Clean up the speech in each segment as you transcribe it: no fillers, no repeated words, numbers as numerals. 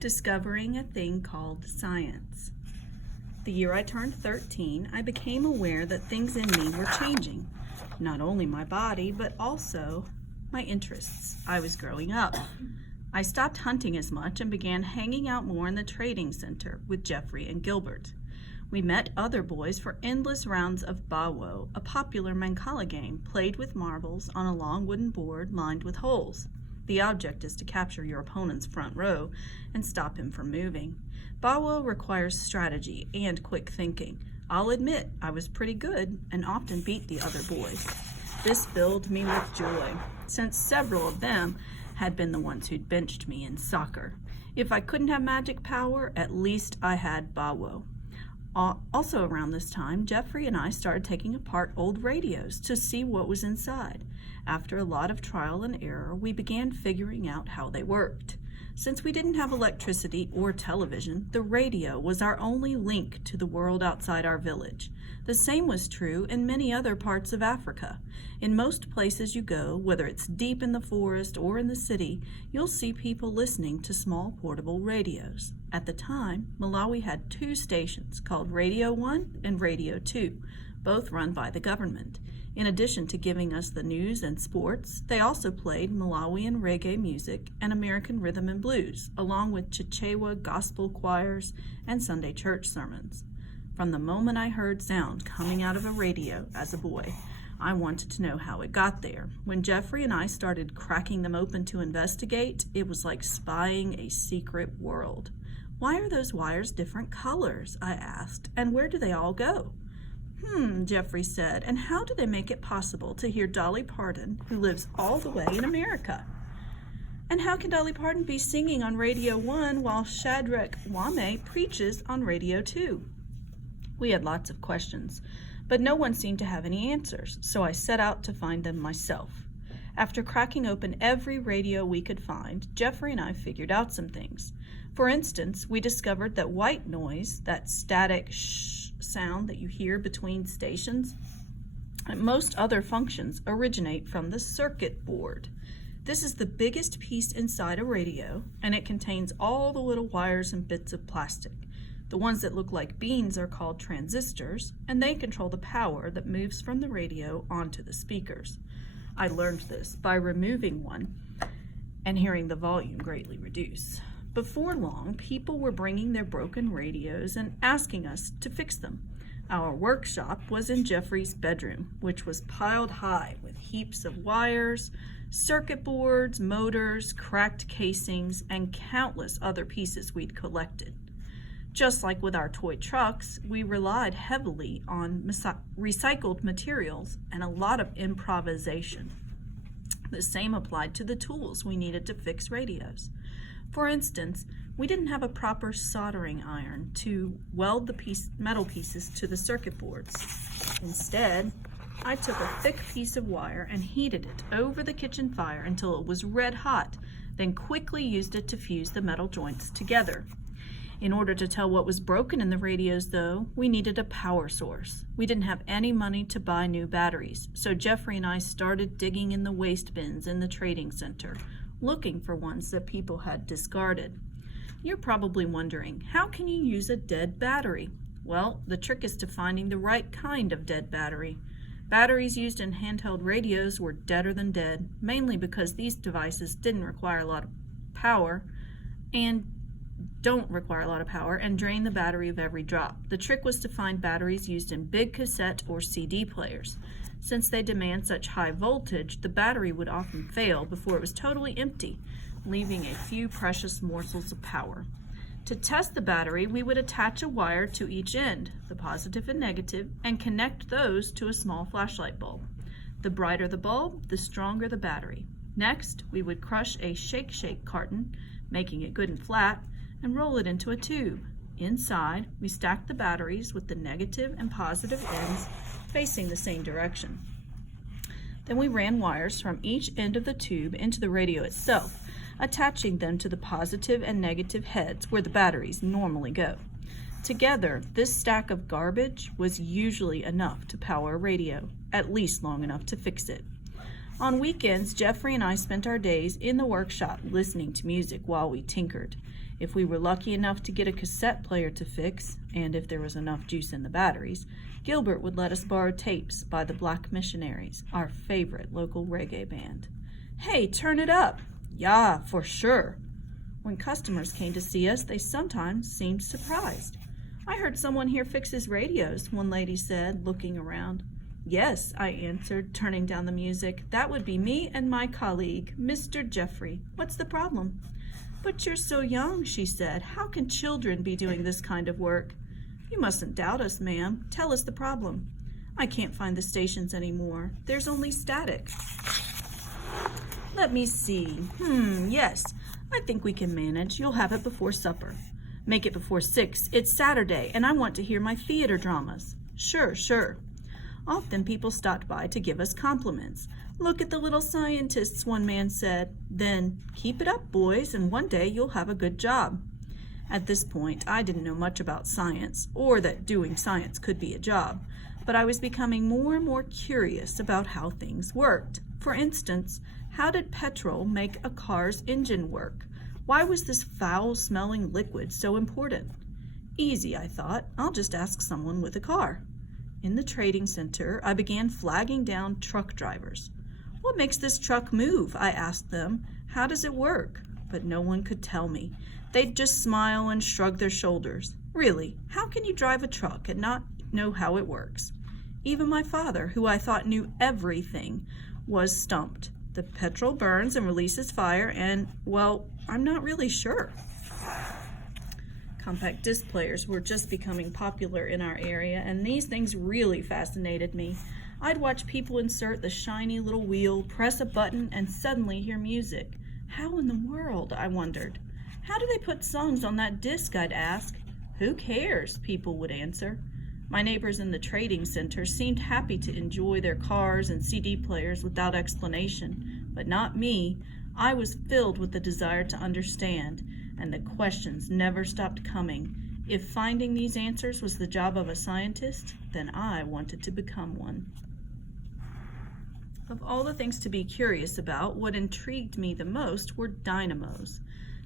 discovering a thing called science. The year I turned 13, I became aware that things in me were changing. Not only my body, but also my interests. I was growing up. I stopped hunting as much and began hanging out more in the trading center with Jeffrey and Gilbert. We met other boys for endless rounds of bawo, a popular Mancala game played with marbles on a long wooden board lined with holes. The object is to capture your opponent's front row and stop him from moving. Bawo requires strategy and quick thinking. I'll admit I was pretty good and often beat the other boys. This filled me with joy, since several of them had been the ones who'd benched me in soccer. If I couldn't have magic power, at least I had bawo. Also around this time, Jeffrey and I started taking apart old radios to see what was inside. After a lot of trial and error, we began figuring out how they worked. Since we didn't have electricity or television, the radio was our only link to the world outside our village. The same was true in many other parts of Africa. In most places you go, whether it's deep in the forest or in the city, you'll see people listening to small portable radios. At the time, Malawi had 2 stations called Radio 1 and Radio 2, both run by the government. In addition to giving us the news and sports, they also played Malawian reggae music and American rhythm and blues, along with Chichewa gospel choirs and Sunday church sermons. From the moment I heard sound coming out of a radio as a boy, I wanted to know how it got there. When Jeffrey and I started cracking them open to investigate, it was like spying a secret world. "Why are those wires different colors?" I asked, "and where do they all go?" Jeffrey said, "and how do they make it possible to hear Dolly Parton, who lives all the way in America? And how can Dolly Parton be singing on Radio 1 while Shadrach Wame preaches on Radio 2? We had lots of questions, but no one seemed to have any answers, so I set out to find them myself. After cracking open every radio we could find, Jeffrey and I figured out some things. For instance, we discovered that white noise, that static shh sound that you hear between stations, and most other functions originate from the circuit board. This is the biggest piece inside a radio, and it contains all the little wires and bits of plastic. The ones that look like beans are called transistors, and they control the power that moves from the radio onto the speakers. I learned this by removing one and hearing the volume greatly reduce. Before long, people were bringing their broken radios and asking us to fix them. Our workshop was in Jeffrey's bedroom, which was piled high with heaps of wires, circuit boards, motors, cracked casings, and countless other pieces we'd collected. Just like with our toy trucks, we relied heavily on recycled materials and a lot of improvisation. The same applied to the tools we needed to fix radios. For instance, we didn't have a proper soldering iron to weld the metal pieces to the circuit boards. Instead, I took a thick piece of wire and heated it over the kitchen fire until it was red hot, then quickly used it to fuse the metal joints together. In order to tell what was broken in the radios, though, we needed a power source. We didn't have any money to buy new batteries, so Jeffrey and I started digging in the waste bins in the trading center, looking for ones that people had discarded. You're probably wondering, how can you use a dead battery? Well, the trick is to finding the right kind of dead battery. Batteries used in handheld radios were deader than dead, mainly because these devices didn't require a lot of power and don't require a lot of power and drain the battery of every drop. The trick was to find batteries used in big cassette or CD players. Since they demand such high voltage, the battery would often fail before it was totally empty, leaving a few precious morsels of power. To test the battery, we would attach a wire to each end, the positive and negative, and connect those to a small flashlight bulb. The brighter the bulb, the stronger the battery. Next, we would crush a shake carton, making it good and flat, and roll it into a tube. Inside, we stacked the batteries with the negative and positive ends facing the same direction. Then we ran wires from each end of the tube into the radio itself, attaching them to the positive and negative heads where the batteries normally go. Together, this stack of garbage was usually enough to power a radio, at least long enough to fix it. On weekends, Jeffrey and I spent our days in the workshop listening to music while we tinkered. If we were lucky enough to get a cassette player to fix, and if there was enough juice in the batteries, Gilbert would let us borrow tapes by the Black Missionaries, our favorite local reggae band. "Hey, turn it up." "Yeah, for sure." When customers came to see us, they sometimes seemed surprised. "I heard someone here fix his radios," one lady said, looking around. "Yes," I answered, turning down the music. "That would be me and my colleague, Mr. Jeffrey. What's the problem?" "But you're so young," she said. "How can children be doing this kind of work?" "You mustn't doubt us, ma'am. Tell us the problem." "I can't find the stations anymore. There's only static." "Let me see. Yes. I think we can manage. You'll have it before supper." "Make it before 6. It's Saturday, and I want to hear my theater dramas." Sure. Often people stopped by to give us compliments. "Look at the little scientists," one man said. Then, "Keep it up, boys, and one day you'll have a good job." At this point, I didn't know much about science, or that doing science could be a job, but I was becoming more and more curious about how things worked. For instance, how did petrol make a car's engine work? Why was this foul-smelling liquid so important? Easy, I thought. I'll just ask someone with a car. In the trading center, I began flagging down truck drivers. "What makes this truck move?" I asked them. "How does it work?" But no one could tell me. They'd just smile and shrug their shoulders. Really, how can you drive a truck and not know how it works? Even my father, who I thought knew everything, was stumped. The petrol burns and releases fire and, well, I'm not really sure. Compact disc players were just becoming popular in our area, and these things really fascinated me. I'd watch people insert the shiny little wheel, press a button, and suddenly hear music. How in the world, I wondered. How do they put songs on that disc, I'd ask. Who cares, people would answer. My neighbors in the trading center seemed happy to enjoy their cars and CD players without explanation, but not me. I was filled with the desire to understand, and the questions never stopped coming. If finding these answers was the job of a scientist, then I wanted to become one. Of all the things to be curious about, what intrigued me the most were dynamos.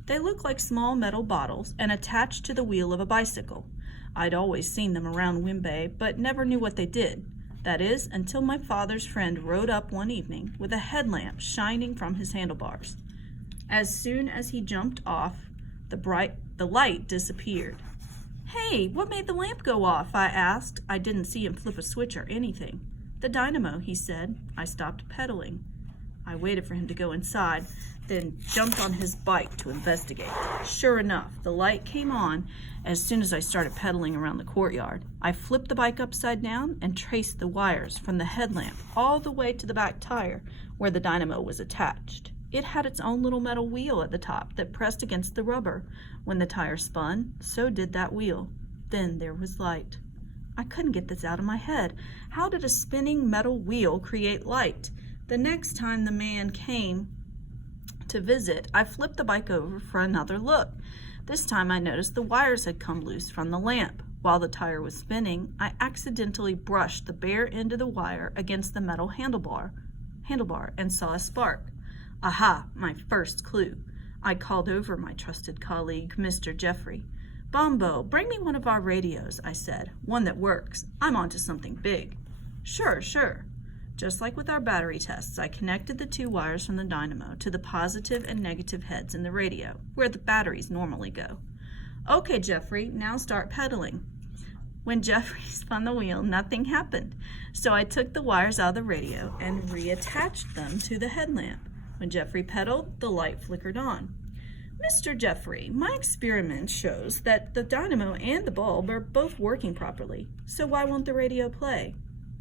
They look like small metal bottles and attached to the wheel of a bicycle. I'd always seen them around Wimbay, but never knew what they did. That is, until my father's friend rode up one evening with a headlamp shining from his handlebars. As soon as he jumped off, the light disappeared. "Hey, what made the lamp go off?" I asked. I didn't see him flip a switch or anything. "The dynamo," he said. I stopped pedaling. I waited for him to go inside, then jumped on his bike to investigate. Sure enough, the light came on as soon as I started pedaling around the courtyard. I flipped the bike upside down and traced the wires from the headlamp all the way to the back tire where the dynamo was attached. It had its own little metal wheel at the top that pressed against the rubber. When the tire spun, so did that wheel. Then there was light. I couldn't get this out of my head. How did a spinning metal wheel create light? The next time the man came to visit, I flipped the bike over for another look. This time I noticed the wires had come loose from the lamp. While the tire was spinning, I accidentally brushed the bare end of the wire against the metal handlebar and saw a spark. Aha, my first clue. I called over my trusted colleague, Mr. Jeffrey. "Bombo, bring me one of our radios," I said. "One that works. I'm onto something big." Sure. Just like with our battery tests, I connected the two wires from the dynamo to the positive and negative heads in the radio, where the batteries normally go. "Okay, Jeffrey, now start pedaling." When Jeffrey spun the wheel, nothing happened, so I took the wires out of the radio and reattached them to the headlamp. When Jeffrey pedaled, the light flickered on. "Mr. Jeffrey, my experiment shows that the dynamo and the bulb are both working properly, so why won't the radio play?"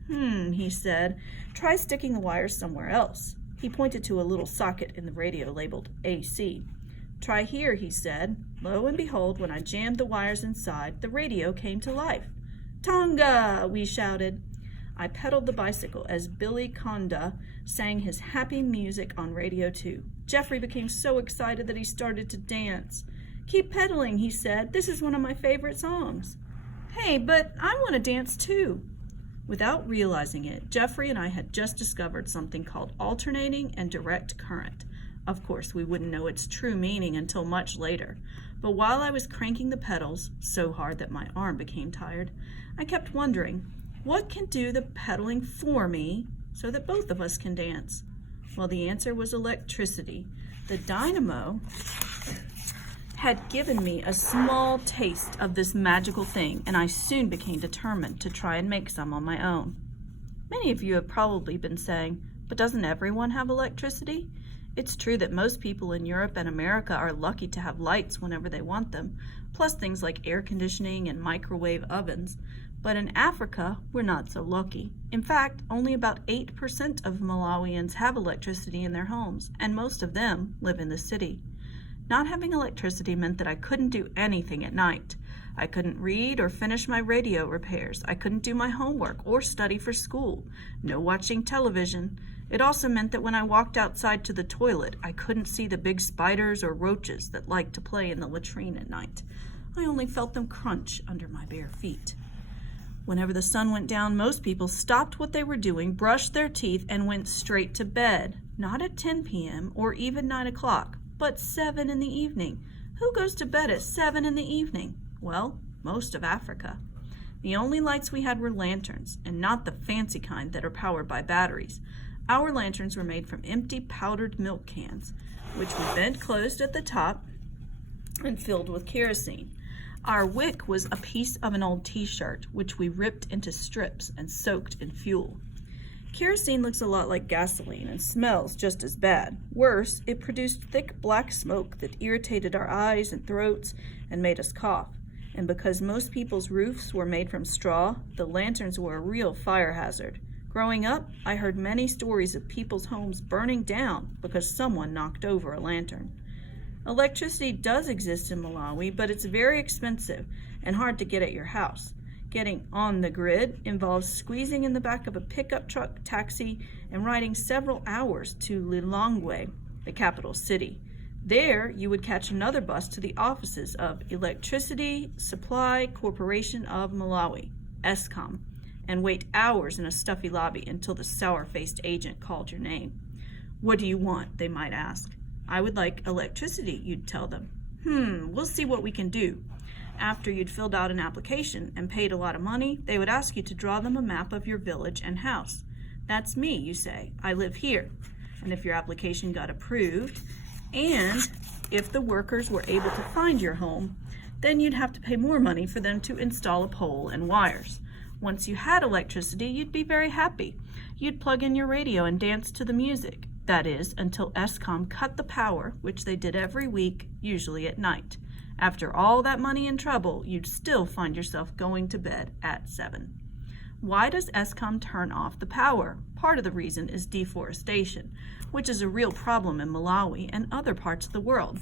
He said. "Try sticking the wires somewhere else." He pointed to a little socket in the radio labeled AC. "Try here," he said. Lo and behold, when I jammed the wires inside, the radio came to life. "Tonga!" we shouted. I pedaled the bicycle as Billy Conda sang his happy music on Radio 2. Jeffrey became so excited that he started to dance. "Keep pedaling," he said. "This is one of my favorite songs." "Hey, but I want to dance too." Without realizing it, Jeffrey and I had just discovered something called alternating and direct current. Of course, we wouldn't know its true meaning until much later, but while I was cranking the pedals so hard that my arm became tired, I kept wondering, what can do the pedaling for me so that both of us can dance? Well, the answer was electricity. The dynamo had given me a small taste of this magical thing, and I soon became determined to try and make some on my own. Many of you have probably been saying, but doesn't everyone have electricity? It's true that most people in Europe and America are lucky to have lights whenever they want them, plus things like air conditioning and microwave ovens. But in Africa, we're not so lucky. In fact, only about 8% of Malawians have electricity in their homes, and most of them live in the city. Not having electricity meant that I couldn't do anything at night. I couldn't read or finish my radio repairs. I couldn't do my homework or study for school. No watching television. It also meant that when I walked outside to the toilet, I couldn't see the big spiders or roaches that like to play in the latrine at night. I only felt them crunch under my bare feet. Whenever the sun went down, most people stopped what they were doing, brushed their teeth, and went straight to bed. Not at 10 p.m. or even 9 o'clock. But 7 in the evening. Who goes to bed at 7 in the evening? Well, most of Africa. The only lights we had were lanterns, and not the fancy kind that are powered by batteries. Our lanterns were made from empty powdered milk cans, which we bent closed at the top and filled with kerosene. Our wick was a piece of an old t-shirt, which we ripped into strips and soaked in fuel. Kerosene looks a lot like gasoline and smells just as bad. Worse, it produced thick black smoke that irritated our eyes and throats and made us cough. And because most people's roofs were made from straw, the lanterns were a real fire hazard. Growing up, I heard many stories of people's homes burning down because someone knocked over a lantern. Electricity does exist in Malawi, but it's very expensive and hard to get at your house. Getting on the grid involves squeezing in the back of a pickup truck taxi and riding several hours to Lilongwe, the capital city. There, you would catch another bus to the offices of Electricity Supply Corporation of Malawi, ESCOM, and wait hours in a stuffy lobby until the sour-faced agent called your name. What do you want? They might ask. I would like electricity, you'd tell them. We'll see what we can do. After you'd filled out an application and paid a lot of money, they would ask you to draw them a map of your village and house. That's me, you say. I live here. And if your application got approved, and if the workers were able to find your home, then you'd have to pay more money for them to install a pole and wires. Once you had electricity, you'd be very happy. You'd plug in your radio and dance to the music. That is, until ESCOM cut the power, which they did every week, usually at night. After all that money and trouble, you'd still find yourself going to bed at 7. Why does ESCOM turn off the power? Part of the reason is deforestation, which is a real problem in Malawi and other parts of the world.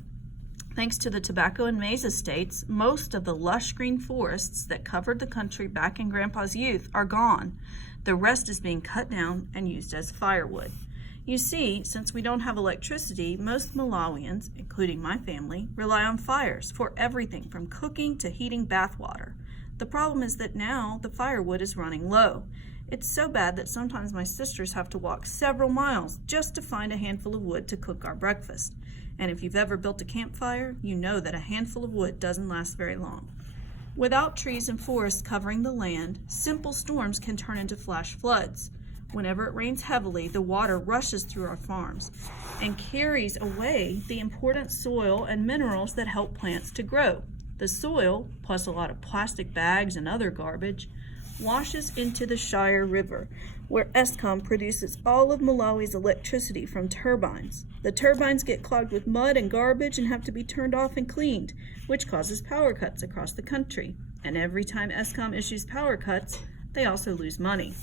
Thanks to the tobacco and maize estates, most of the lush green forests that covered the country back in Grandpa's youth are gone. The rest is being cut down and used as firewood. You see, since we don't have electricity, most Malawians, including my family, rely on fires for everything from cooking to heating bath water. The problem is that now the firewood is running low. It's so bad that sometimes my sisters have to walk several miles just to find a handful of wood to cook our breakfast. And if you've ever built a campfire, you know that a handful of wood doesn't last very long. Without trees and forests covering the land, simple storms can turn into flash floods. Whenever it rains heavily, the water rushes through our farms and carries away the important soil and minerals that help plants to grow. The soil, plus a lot of plastic bags and other garbage, washes into the Shire River, where ESCOM produces all of Malawi's electricity from turbines. The turbines get clogged with mud and garbage and have to be turned off and cleaned, which causes power cuts across the country. And every time ESCOM issues power cuts, they also lose money.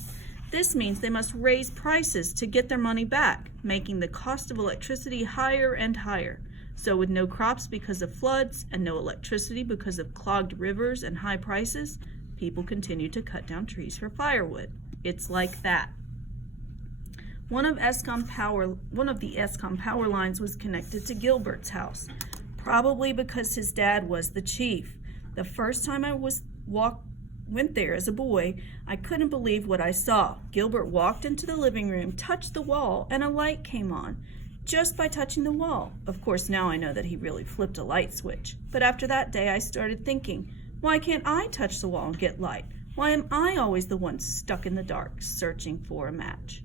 This means they must raise prices to get their money back, making the cost of electricity higher and higher. So with no crops because of floods and no electricity because of clogged rivers and high prices, people continue to cut down trees for firewood. It's like that. One of the ESCOM power lines was connected to Gilbert's house, probably because his dad was the chief. The first time I went there as a boy, I couldn't believe what I saw. Gilbert walked into the living room, touched the wall, and a light came on. Just by touching the wall. Of course, now I know that he really flipped a light switch. But after that day, I started thinking, why can't I touch the wall and get light? Why am I always the one stuck in the dark, searching for a match?